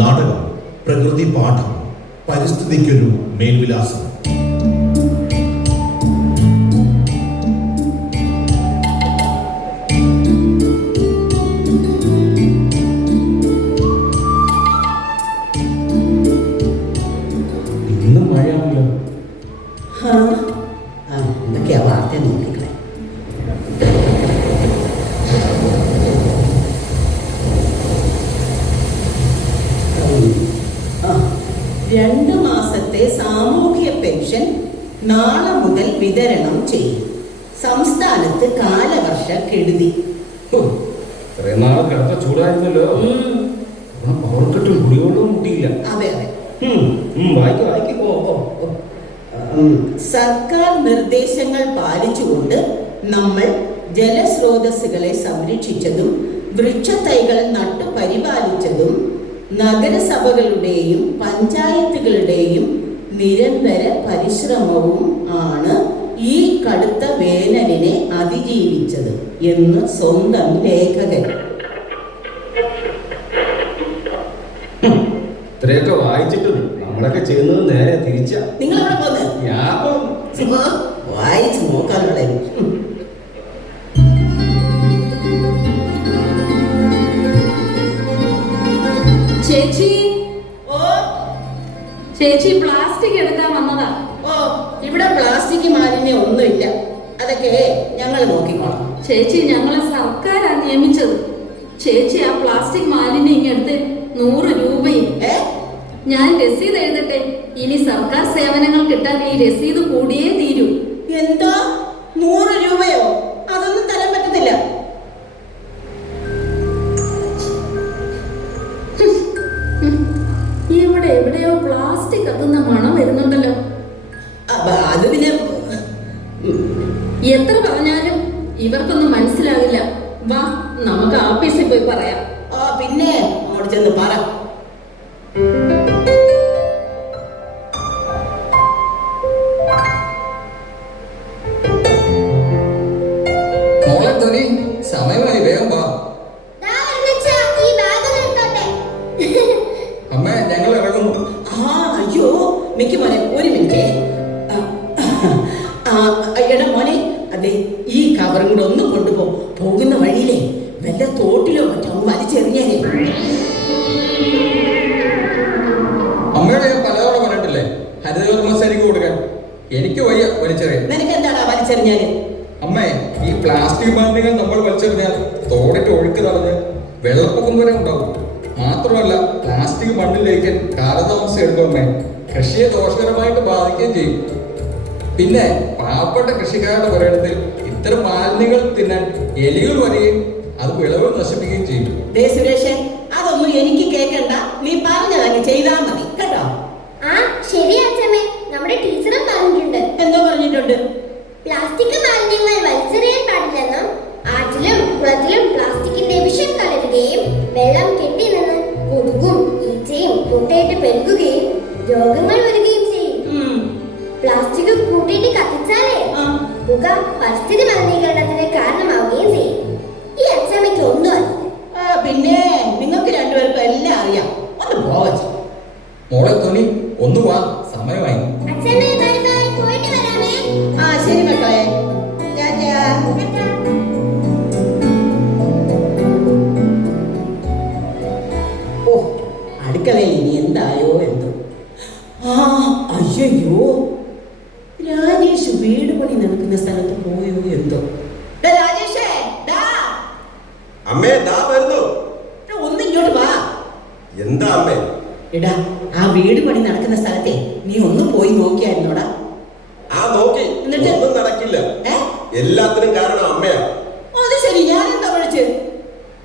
നാടകം പ്രകൃതി പാഠം പരിസ്ഥിതിക്കൊരു മേൽവിലാസം. സംസ്ഥാനത്ത് കാലവർഷ കെടുതി. ഹോ, ഇത്രയും നാൾ കിടത്ത ചൂടായിരുന്നല്ലോ. ഇവിടെ പവർ കട്ടും കുടിവെള്ളവും മുട്ടിയില്ല അതെ അതെ. വായിക്ക് വായിക്ക് സർക്കാർ നിർദ്ദേശങ്ങൾ പാലിച്ചുകൊണ്ട് നമ്മൾ ജലസ്രോതസ്സുകളെ സംരക്ഷിച്ചതും വൃക്ഷത്തൈകൾ നട്ടു പരിപാലിച്ചതും നഗരസഭകളുടെയും പഞ്ചായത്തുകളുടെയും നിരന്തര പരിശ്രമവും ആണ് ഈ കടുത്ത വേനലിനെ അതിജീവിച്ചത് എന്ന് സ്വന്തം ലേഖകൻ. ഇത്രയൊക്കെ വായിച്ചിട്ടും നമ്മളൊക്കെ ചെയ്യുന്നത് നേരെ തിരിച്ച. നിങ്ങൾ സിംഹ വായിച്ചു നോക്കാനുള്ള. ചേച്ചി. ഓ. ചേച്ചി പ്ലാസ്റ്റിക് എടുക്കാൻ വന്നതാ. ഇവിടെ പ്ലാസ്റ്റിക് മാലിന്യം ഒന്നുമില്ല. അതൊക്കെ ഞങ്ങൾ നോക്കിക്കോളാം. ചേച്ചി ഞങ്ങളെ സർക്കാരാ നിയമിച്ചത്. ചേച്ചി ആ പ്ലാസ്റ്റിക് മാലിന്യം ഇങ്ങെടുത്ത് നൂറ് രൂപയും. ഞാൻ രസീത് എഴുതട്ടെ? ഇനി സർക്കാർ സേവനങ്ങൾ കിട്ടാൻ ഈ രസീത് കൂടിയേ തീരൂ. എന്താ? നൂറ് രൂപയോ? പറയാം. ആ പിന്നെ അങ്ങോട്ട് ചെന്ന് പറ. മോളെ ധോനി സമയമായി വേഗം വാ. അമ്മ ഞങ്ങൾ ഇറങ്ങുന്നു. ആ അയ്യോ മിക്ക മോനെ ഒരു മിനിറ്റ്. ആ, ആ, എടാ മോനെ അതെ ഈ കവറും കൂടെ ഒന്ന് കൊണ്ടുപോ. പോകുന്ന വഴിയിലേ വല്ല തോട്ടിലോ മറ്റോ വലിച്ചെറിഞ്ഞേ അമ്മയോട് ഞാൻ പലതവണ പറഞ്ഞിട്ടില്ലേ? ഹരിതകർമ്മസേനയ്ക്ക് കൊടുക്കാൻ. എനിക്ക് വയ്യ വലിച്ചെറിയാൻ. നിനക്ക് എന്താടാ വലിച്ചെറിഞ്ഞാൽ? അമ്മേ ഈ പ്ലാസ്റ്റിക് മാലിന്യങ്ങൾ നമ്മൾ വലിച്ചെറിഞ്ഞാൽ തോടിട്ട് ഒഴുക്ക് തടഞ്ഞ് വെള്ളപ്പൊക്കം വരെ ഉണ്ടാവും. മാത്രമല്ല പ്ലാസ്റ്റിക് മണ്ണിലേക്ക് കാലതാമസം എടുക്കും അമ്മേ. കൃഷിയെ ദോഷകരമായിട്ട് ബാധിക്കുകയും ചെയ്യും. പിന്നെ പാവപ്പെട്ട കൃഷിക്കാരുടെ പുരയിടത്തിൽ ഇത്തരം മാലിന്യങ്ങൾ തിന്നാൻ എലികൾ വരികയും അത് വിളവ് നശിപ്പിക്കുകയും ചെയ്യും. അതൊന്നും എനിക്ക് കേൾക്കണ്ട നീ പറഞ്ഞതങ്ങ് ചെയ്താൽ മോളെ തുണി ഒന്ന് വാ സമയമായി. ആ ശരി മക്കളെ. ഓ അടുക്കളയിൽ ഇനി എന്തായോ എന്തോ ആ അയ്യോ രാജേഷ് വീട് പണി നടക്കുന്ന സ്ഥലത്ത് പോയോ എന്തോ. ഡാ രാജേഷേ ഡാ അമ്മേ ദാ വരുന്നു. ഒന്ന് ഇങ്ങോട്ട് വാ. എന്താ അമ്മേ? എടാ വീട് പണി നടക്കുന്ന സ്ഥലത്തെ നീ ഒന്ന് പോയി നോക്കിയായിരുന്നോടാ ആ നോക്കി. എന്നിട്ട്? ഒന്നും നടക്കില്ല. എല്ലാത്തിനും കാരണം അമ്മയാ. അത് ശരി ഞാൻ എന്താ വിളിച്ചത്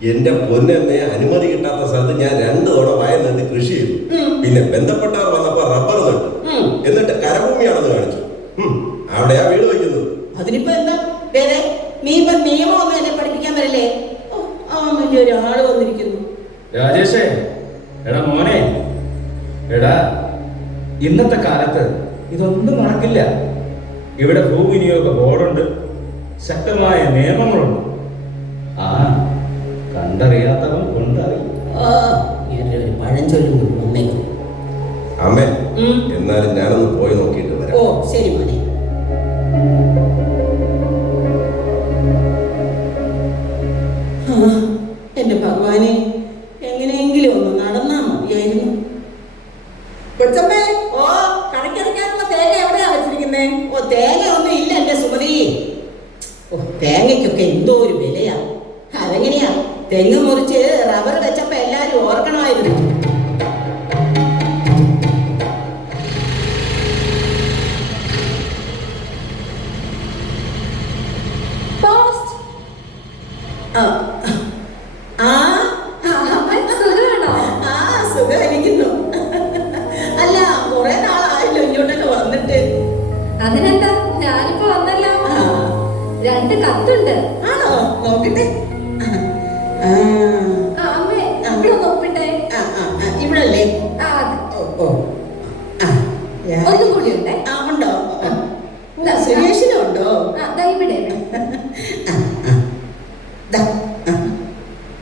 എന്റെ പൊന്നെന്നെ അനുമതി കിട്ടാത്ത സ്ഥലത്ത് ഞാൻ രണ്ടു തവണ വയൽ നിന്ന് കൃഷി ചെയ്തു. പിന്നെ ബന്ധപ്പെട്ടവർ വന്നപ്പോ റബ്ബർ നട്ടു ഉം. എന്നിട്ട് കരഭൂമിയാണെന്ന് കാണിച്ചു ഉം. അവിടെയാ വീട് വയ്ക്കുന്നത് അതിനിപ്പോ എന്താ വേറെ നീ ഇപ്പൊ നിയമം ഒന്നും എന്നെ പഠിപ്പിക്കാൻ വരല്ലേ ഓ, അവൻ വലിയ ഒരാൾ വന്നിരിക്കുന്നു രാജേഷേ എടാ മോനെ എടാ ഇന്നത്തെ കാലത്ത് ഇതൊന്നും നടക്കില്ല ഇവിടെ ഭൂവിനിയോഗ ബോർഡുണ്ട് ശക്തമായ നിയമങ്ങളുണ്ട് ആ കണ്ടറിയാത്തവൻ കൊണ്ടറിയും പഴഞ്ചൊല്ലും വന്നേക്കും. അമ്മേ എന്നാലും ഞാനൊന്ന് പോയി നോക്കിയിട്ട് ഓ വരാം ശരി മോനെ. എന്റെ ഭഗവാനെ എങ്ങനെയെങ്കിലും ഒന്ന് നടന്നാ മതിയായിരുന്നു. കൊച്ചമ്മേ ഓ കണക്കെടുക്കാനുള്ള തേങ്ങ എവിടെയാ വെച്ചിരിക്കുന്നേ? ഓ തേങ്ങ ഒന്നും ഇല്ല എന്റെ സുമതി. ഓ തേങ്ങയ്ക്കൊക്കെ എന്തോ ഒരു വിലയാ. അതെങ്ങനെയാ? തെങ്ങ് മുറിച്ച് റബ്ബർ വെച്ചപ്പോ എല്ലാരും ഓർക്കണമായിരുന്നു.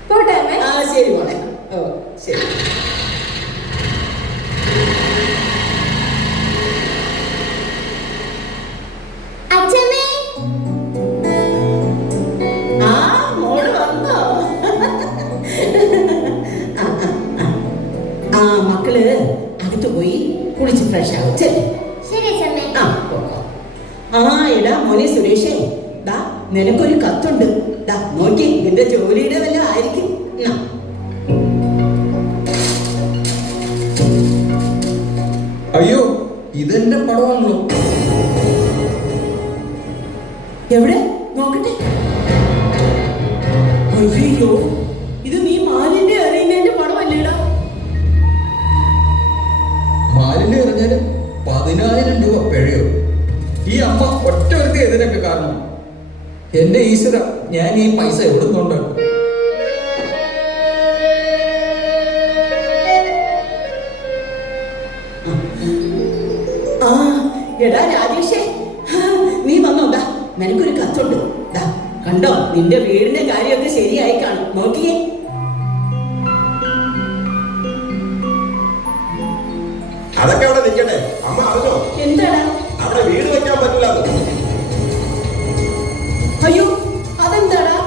പോട്ടെ ആ ശരി മോളെ. ഓ ശരി. മക്കൾ അകത്ത് പോയി കുളിച്ച് ഫ്രഷ് ആവും. ശരി. ആ എടാ മോനെ സുരേഷേ. ദാ. നിനക്കൊരു കത്തുണ്ട്. നോക്കി നിന്റെ ജോലിയുടെ വല്ല ആയിരിക്കും. അയ്യോ ഇതെന്റെ പടമാണല്ലോ. എവിടെ? നോക്കട്ടെ. അയ്യോ എന്റെ ഈശ്വര ഞാൻ ഈ പൈസ എവിടുന്നുണ്ട് ആ എടാ രാജേഷേ. നീ വന്നോ ദാ. നിനക്കൊരു കത്തുണ്ട്. ദാ കണ്ടോ? നിന്റെ വീടിന്റെ കാര്യമൊക്കെ ശരിയായി കാണും. നോക്കിയേ. അതൊക്കെ അവിടെ നിൽക്കട്ടെ. അമ്മ അറിഞ്ഞോ? എന്താണ് അവിടെ വീട് വെക്കാൻ പറ്റില്ല അയ്യോ അതെന്താടാ?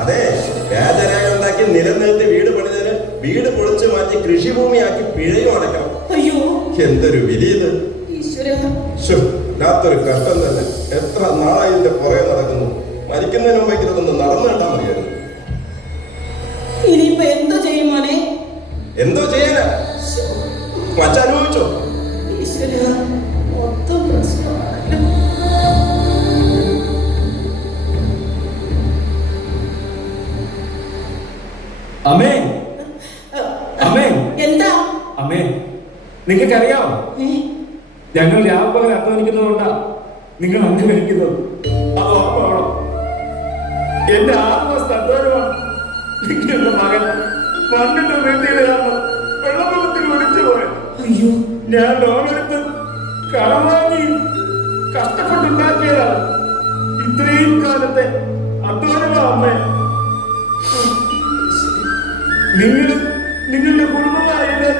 അതെ വ്യാജരേഖ ഉണ്ടാക്കി നിലനിർത്തി വീട് പണിതതിന് വീട് പൊളിച്ചു മാറ്റി കൃഷിഭൂമിയാക്കി പിഴയും അടക്കണം അയ്യോ. എന്തൊരു വിധി ഇത് വല്ലാത്തൊരു കഷ്ടം തന്നെ. എത്ര നാളായി ഇതിന്റെ പുറകെ നടക്കുന്നു. മരിക്കുന്നതിന് മുമ്പ് ഇതൊന്ന് നടന്നു കിട്ടാൻ മതിയായിരുന്നു. ഇനിയിപ്പോ എന്തോ ചെയ്യും മോനെ? എന്തോ ചെയ്യാനാ? മച്ച അമ്മേ അമ്മേ എന്താ? അമ്മേ നിങ്ങൾക്കറിയാമോ? ഞങ്ങൾ രാവിലെ അധ്വാനിക്കുന്നതുകൊണ്ടാ നിങ്ങൾ അന്ന് മരിക്കുന്നത് അത് ഓർമ്മ എന്റെ ആറ് മാസത്തെ അധ്വാനമാണ് നിങ്ങളുടെ മകൻ മണ്ണിന്റെ വീട്ടിൽ കാരണം വെള്ളപ്പൊക്കത്തിൽ ഒളിച്ചു പോയത് അയ്യോ. ഞാൻ ലോണെടുത്ത് കടം വാങ്ങി കഷ്ടപ്പെട്ടുണ്ടാക്കിയതാണ്. ഇത്രയും കാലത്തെ അധ്വാനമാണ് അമ്മേ. നിങ്ങളും നിങ്ങളുടെ കുടുംബമായ എങ്ങനെ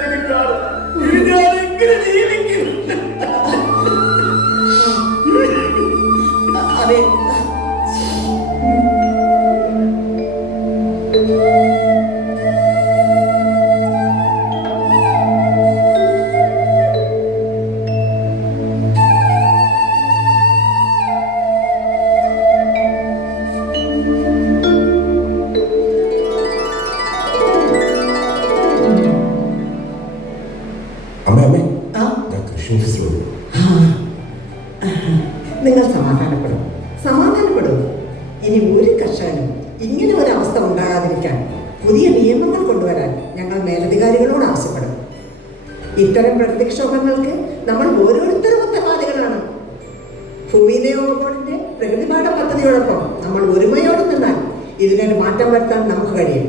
അതെ. അമ്മ അമ്മേ. നിങ്ങൾ സമാധാനപ്പെടും. സമാധാനപ്പെടും. ഇനി ഒരു കർഷകനും ഇങ്ങനെ ഒരു അവസ്ഥ ഉണ്ടാകാതിരിക്കാൻ പുതിയ നിയമങ്ങൾ കൊണ്ടുവരാൻ ഞങ്ങൾ മേലധികാരികളോട് ആവശ്യപ്പെടും. ഇത്തരം പ്രകൃതിക്ഷോഭങ്ങൾക്ക് നമ്മൾ ഓരോരുത്തരും ഉത്തരവാദികളാണ്. ഭൂവിനിയോഗ ബോർഡിന്റെ പ്രകൃതിപാഠ പദ്ധതിയോടൊപ്പം നമ്മൾ ഒരുമയോടെ നിന്നാൽ ഇതിനൊരു മാറ്റം വരുത്താൻ നമുക്ക് കഴിയും.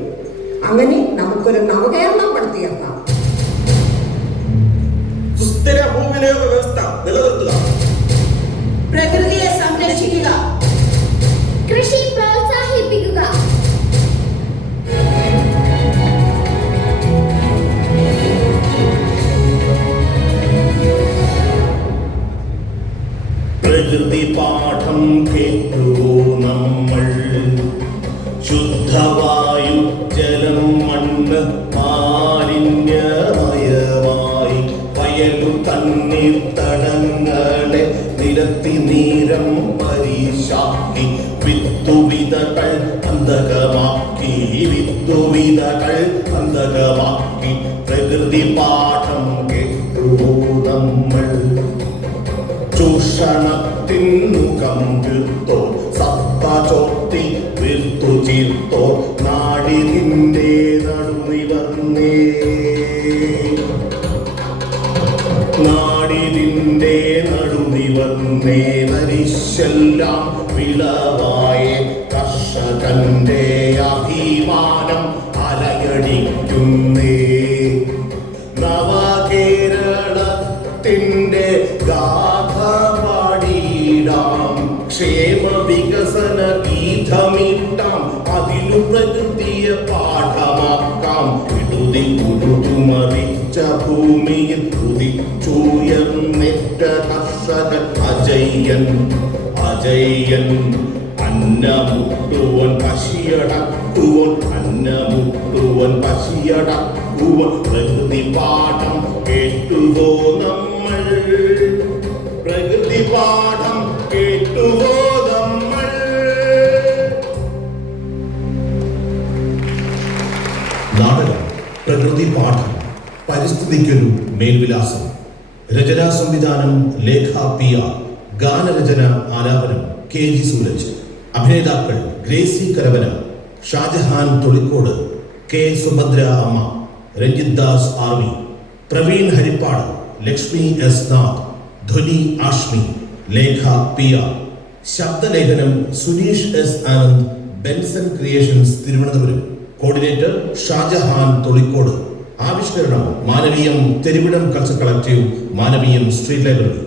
അങ്ങനെ നമുക്കൊരു നവകേരളം പടുത്തുയർത്താം സുസ്ഥിര ഭൂവിനിയോഗ വ്യവസ്ഥ നിലനിർത്തുക. പ്രകൃതിയെ സംരക്ഷിക്കുക. കൃഷി പ്രോത്സാഹിപ്പിക്കുക. പ്രകൃതി പാഠം കേട്ടുവോ നമ്മൾ. ശുദ്ധവാ വിത്തുവിതകൾ അന്തകമാക്കി പ്രകൃതി പാഠം കേട്ടു നമ്മൾ. മുഖം തീർത്തോ സത്ത വീർത്തു ചീർത്തോ നാടിനിന്റെ നടുനിവർന്നേ നാടിനിന്റെ നടുനിവർന്നേ മരിശെല്ലാം വിളവായ കർഷകന്റെ അഭിമാനം. അലയടിക്കുന്നേ നവകേരളത്തിന്റെ ഗാഥ പാടിയിടാം ക്ഷേമ വികസന ഗീതമിട്ടാം. അതിലു പ്രകൃതിയെ പാഠമാക്കാം. ഇടുതി കുടുതുമറിച്ച ഭൂമിയിൽ ഉദിച്ചുയർന്നിട്ട കർഷകൻ അജയ്യൻ. അജയ്യൻ അന്നമുട്ടുവൻ പശിയടക്കുവൻ അന്നമുട്ടുവൻ പശിയടക്കുവൻ പ്രകൃതി പാഠം കേട്ടുവോ നമ്മൾ? പ്രകൃതി പാഠം കേട്ടുവോ നമ്മൾ? നാടകം പ്രകൃതി പാഠം പരിസ്ഥിതിക്കൊരു മേൽവിലാസം. രചനാ സംവിധാനം ലേഖ പി ആർ ഗാനരചന ആലാപനം കെ ജി സൂരജ്. അഭിനേതാക്കൾ Gracy Karavana Shajahan Tholicode K Subhadra Amma Ranjith Das army Praveen Harippad Lakshmi S Nath Dhwani Ashmi Lekha Piya ശബ്ദലേഖനം Suneesh S Anand Benson creations Thiruvananthapuram. Coordinator Shajahan Tholicode. ആവിഷ്കരണം Manaveeyam Theruvidam culture collective Manaveeyam street library.